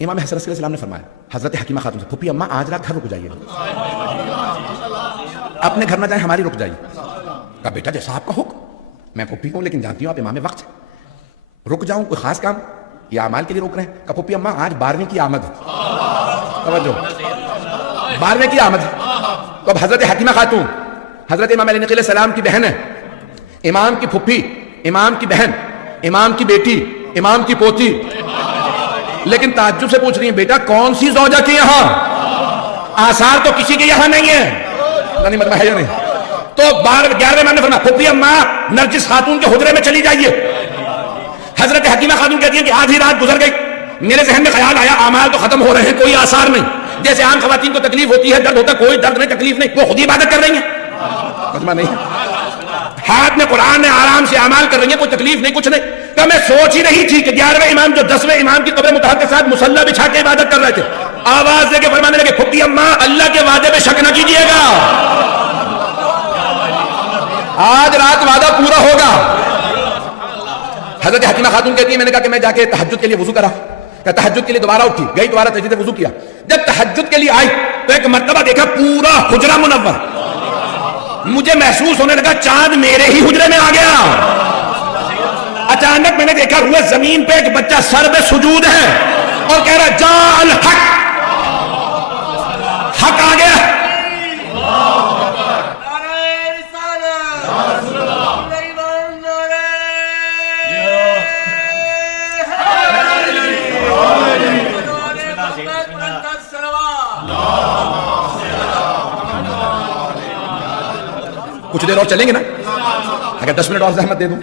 امام حسن علیہ السلام نے فرمایا حضرت حکیمہ خاتون سے, پھپھی اماں آج رات گھر رک جائیے, اپنے گھر نہ جائیں, ہماری رک جائیے. کہا بیٹا جیسا آپ کا حکم, میں پھپھی ہوں لیکن جانتی ہوں آپ امام وقت ہیں, رک جاؤں کوئی خاص کام یا اعمال کے لیے روک رہے ہیں؟ کہا پھپھی اماں آج 12ویں کی آمد ہے, توجہ 12ویں کی آمد ہے. تو اب حضرت حکیمہ خاتون حضرت امام علیہ السلام کی بہن ہے, امام کی پھپھی, امام کی بہن, امام کی بیٹی, امام کی پوتی, لیکن تعجب سے پوچھ رہی ہیں بیٹا کون سی زوجہ کے یہاں؟ آثار تو کسی کے یہاں نہیں ہے, نہیں مطلب ہے یا نہیں. تو 11ویں امام نے فرمایا پھپھی اماں نرجس خاتون کے حجرے میں چلی جائیے. حضرت حکیمہ خاتون کہتی ہیں کہ آدھی رات گزر گئی, میرے ذہن میں خیال آیا اعمال تو ختم ہو رہے ہیں, کوئی آثار نہیں. جیسے عام خواتین کو تکلیف ہوتی ہے, درد ہوتا ہے, کوئی درد نہیں, تکلیف نہیں, وہ خود ہی عبادت کر رہی ہیں, سمجھا نہیں, ہاتھ میں قرآن نے آرام سے اعمال کر رہی ہیں, کوئی تکلیف نہیں, کچھ نہیں. تو میں سوچ ہی رہی تھی کہ 11ویں امام جو 10ویں امام کی قبر مطہر کے ساتھ مصلی بچھا کے عبادت کر رہے تھے, آواز دے کے فرمانے لگے پھپھی اماں اللہ کے وعدے پہ شک نہ کیجیے گا, آج رات وعدہ پورا ہوگا. حضرت حکیمہ خاتون کہتی ہے میں نے کہا کہ میں جا کے تہجد کے لیے وضو کرا, کہ تہجد کے لیے دوبارہ اٹھی, گئی دوبارہ تجدید وضو کیا. جب تہجد کے لیے آئی تو ایک مرتبہ دیکھا پورا حجرہ منور, مجھے محسوس ہونے لگا چاند میرے ہی حجرے میں آ گیا. اچانک میں نے دیکھا روئے زمین پہ ایک بچہ سر پہ سجود ہے اور کہہ رہا جا الحق, حق آ گیا. کچھ دیر اور چلیں گے نا, اگر 10 منٹ اور زحمت دے دوں.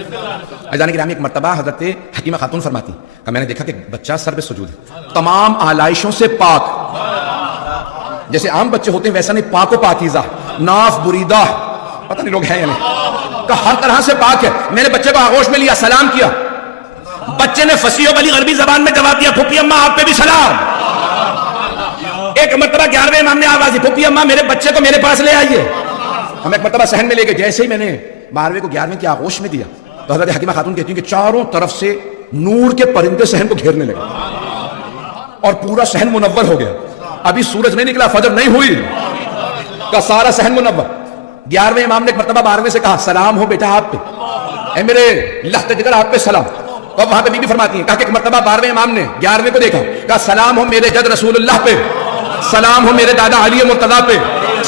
اجان گرامی ایک مرتبہ حضرت حکیمہ خاتون فرماتی کہ میں نے دیکھا کہ بچہ سر پہ سجود ہے, تمام آلائشوں سے پاک, جیسے عام بچے ہوتے ہیں ویسا نہیں, پاک و پاکیزہ, ناف بریدہ, پتہ نہیں لوگ ہیں یا نہیں, کہ ہر طرح سے پاک ہے. میں نے بچے کو آغوش میں لیا, سلام کیا, بچے نے فصیح و بلیغ عربی زبان میں جواب دیا پھپھی اماں آپ پہ بھی سلام. ایک مرتبہ 11ویں امام نے آواز دی پھپھی اماں میرے بچے کو میرے پاس لے آئیے. ہم ایک مرتبہ صحن میں لے گئے, جیسے ہی میں نے 12ویں کو 11ویں کی آغوش میں دیا تو حضرت حکیمہ خاتون کہتی ہیں کہ چاروں طرف سے نور کے پرندے صحن کو گھیرنے لگے اور پورا صحن منور ہو گیا. ابھی سورج نہیں نکلا, فجر نہیں ہوئی, کا سارا صحن منور. 11ویں امام نے ایک مرتبہ 12ویں سے کہا سلام ہو بیٹا آپ پہ, اے میرے لخت جگر آپ پہ سلام. تو وہاں پہ بی بی فرماتی ہیں کہا کہ ایک مرتبہ 12ویں امام نے 11ویں کو دیکھا, کہا سلام ہو میرے جد رسول اللہ پہ, سلام ہو میرے دادا علی مرتضیٰ پہ,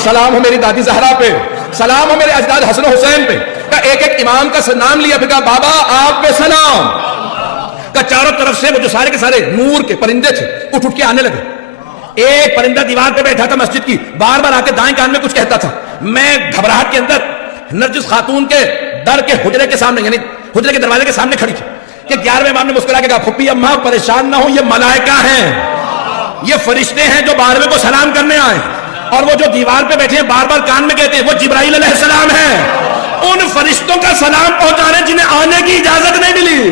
سلام ہو میری دادی زہرا پہ, سلام ہو میرے اجداد حسن و حسین پہ. کہ ایک ایک امام کا نام لیا, پھر کہا بابا آپ پہ سلام. کہ چاروں طرف سے وہ جو سارے کے سارے نور کے پرندے تھے اٹھ اٹھ کے آنے لگے. ایک پرندہ دیوار پہ بیٹھا تھا مسجد کی, بار بار آ کے دائیں کان میں کچھ کہتا تھا. میں گھبراہٹ کے اندر نرجس خاتون کے در کے حجرے کے سامنے, یعنی حجرے کے دروازے کے سامنے کھڑی تھی, کہ 11ویں امام نے مسکرا کے کہا پھپھی اماں پریشان نہ ہو, یہ ملائکہ ہیں, یہ فرشتے ہیں جو 12ویں کو سلام کرنے آئے, اور وہ جو دیوار پہ بیٹھے ہیں بار بار کان میں کہتے ہیں وہ جبرائیل علیہ السلام ہیں. ان فرشتوں کا سلام پہنچانے جنہیں آنے کی اجازت نہیں ملی.